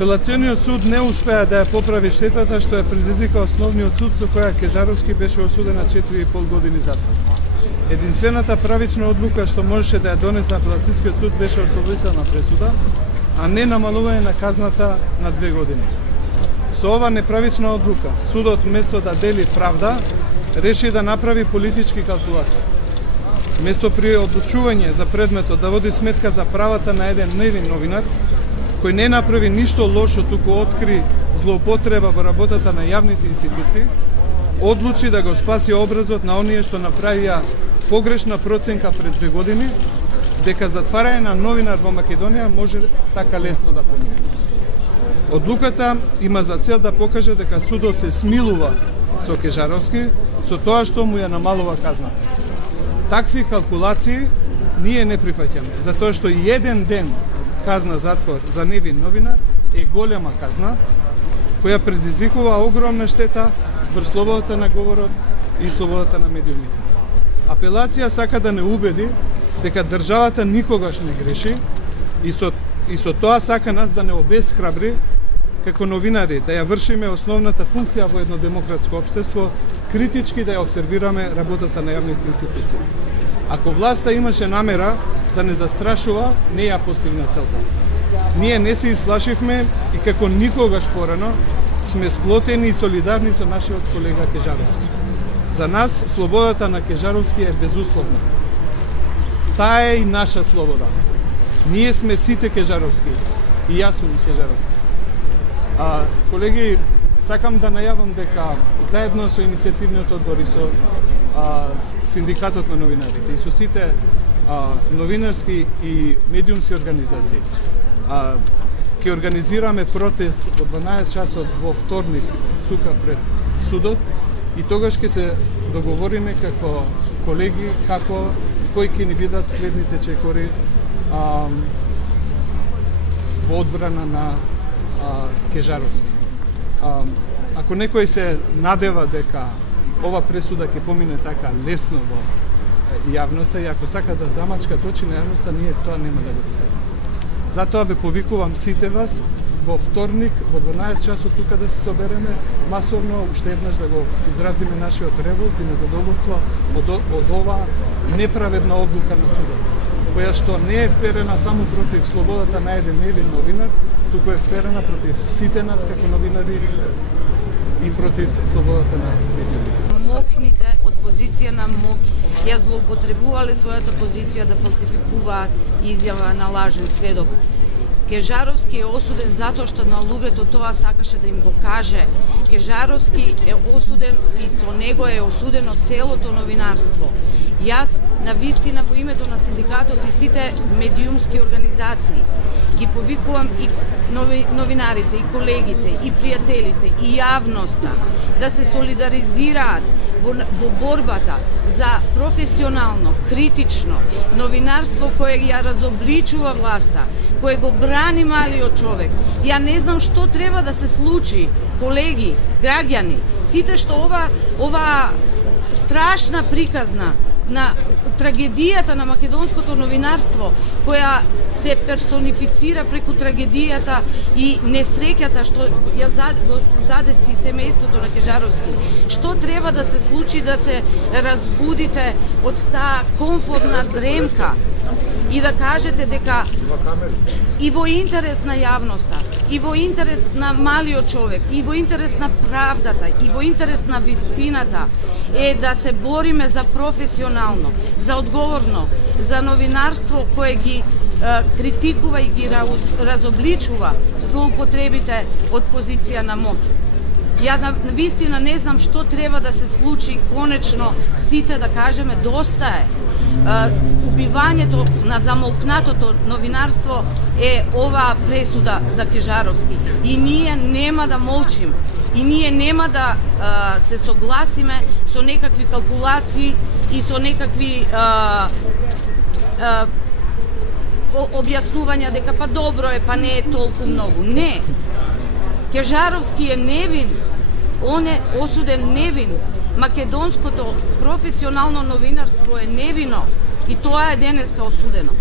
Апелациониот суд не успеа да ја поправи штетата што ја предизвика основниот суд со која Кежаровски беше осуден на 4,5 години затвор. Единствената правична одлука што можеше да ја донесе апелацијскиот суд беше ослободителна пресуда, а не намалување на казната на 2 години. Со ова неправична одлука, судот место да дели правда, реши да направи политички калкулации. Место при одлучување за предметот да води сметка за правата на еден невин новинар, кој не направи ништо лошо, туку откри злоупотреба во работата на јавните институции, одлучи да го спаси образот на оние што направија погрешна проценка пред 2 години, дека затварање на новинар во Македонија може така лесно да помине. Одлуката има за цел да покаже дека судот се смилува со Кежаровски со тоа што му ја намалува казната. Такви калкулации ние не прифаќаме, затоа што и еден ден казна затвор за невин новинар е голема казна, која предизвикува огромна штета врз слободата на говорот и слободата на медиумите. Апелација сака да не убеди дека државата никогаш не греши и со тоа сака нас да не обесхрабри како новинари да ја вршиме основната функција во едно демократско општество, критички да ја обсервираме работата на јавните институции. Ако власта имаше намера да не застрашува, не ја постигна целта. Ние не се исплашивме и како никогаш порано сме сплотени и солидарни со нашиот колега Кежаровски. За нас слободата на Кежаровски е безусловна. Таа е и наша слобода. Ние сме сите Кежаровски. И јас сум Кежаровски. Колеги, сакам да најавам дека заедно со иницијативниот одбор и со синдикатот на новинарите и со сите новинарски и медиумски организации ќе организираме протест во 12 часот во вторник тука пред судот и тогаш ќе се договориме како колеги кои ќе ни бидат следните чекори во одбрана на Кежаровски. Ако некој се надева дека ова пресуда ќе помине така лесно во јавноста и ако сака да замачка очи на јавноста, ние тоа нема да го доставиме. Затоа ве повикувам сите вас во вторник во 12 часот тука да се собереме масовно уште еднаш да го изразиме нашиот револт и незадоволство од оваа неправедна одлука на судот, која што не е вперена само против слободата на еден невин новинар, туку е вперена против сите нас како новинари и против слободата на медиумите. МОК-ните од позиција на МОК ја злоупотребувале својата позиција да фалсификуваат изјава на лажен сведок. Кежаровски е осуден затоа што на луѓето тоа сакаше да им го каже. Кежаровски е осуден и со него е осудено целото новинарство. Јас на вистина во името на синдикатот и сите медиумски организации ги повикувам и новинарите, и колегите, и пријателите, и јавноста да се солидаризираат во борбата за професионално, критично новинарство кое ја разобличува власта, кое го брани малиот човек. Ја не знам што треба да се случи, колеги, граѓани, сите што ова страшна приказна на трагедијата на македонското новинарство, која се персонифицира преку трагедијата и несреќата што ја задеси семејството на Кежаровски. Што треба да се случи да се разбудите од таа комфортна дремка и да кажете дека и во интерес на јавноста, и во интерес на малиот човек, и во интерес на правдата, и во интерес на вистината е да се бориме за професионално, за одговорно, за новинарство кое ги критикува и ги разобличува злоупотребите од позиција на МОК. Ја на вистина не знам што треба да се случи конечно сите да кажеме доста е. Убивањето на замолкнатото новинарство е оваа пресуда за Кежаровски. И ние нема да молчим. И ние нема да се согласиме со некакви калкулации и со некакви објаснувања дека па добро е, па не е толку многу. Не. Кежаровски е невин. Он е осуден невин. Македонското професионално новинарство е невино и тоа е денеска осудено.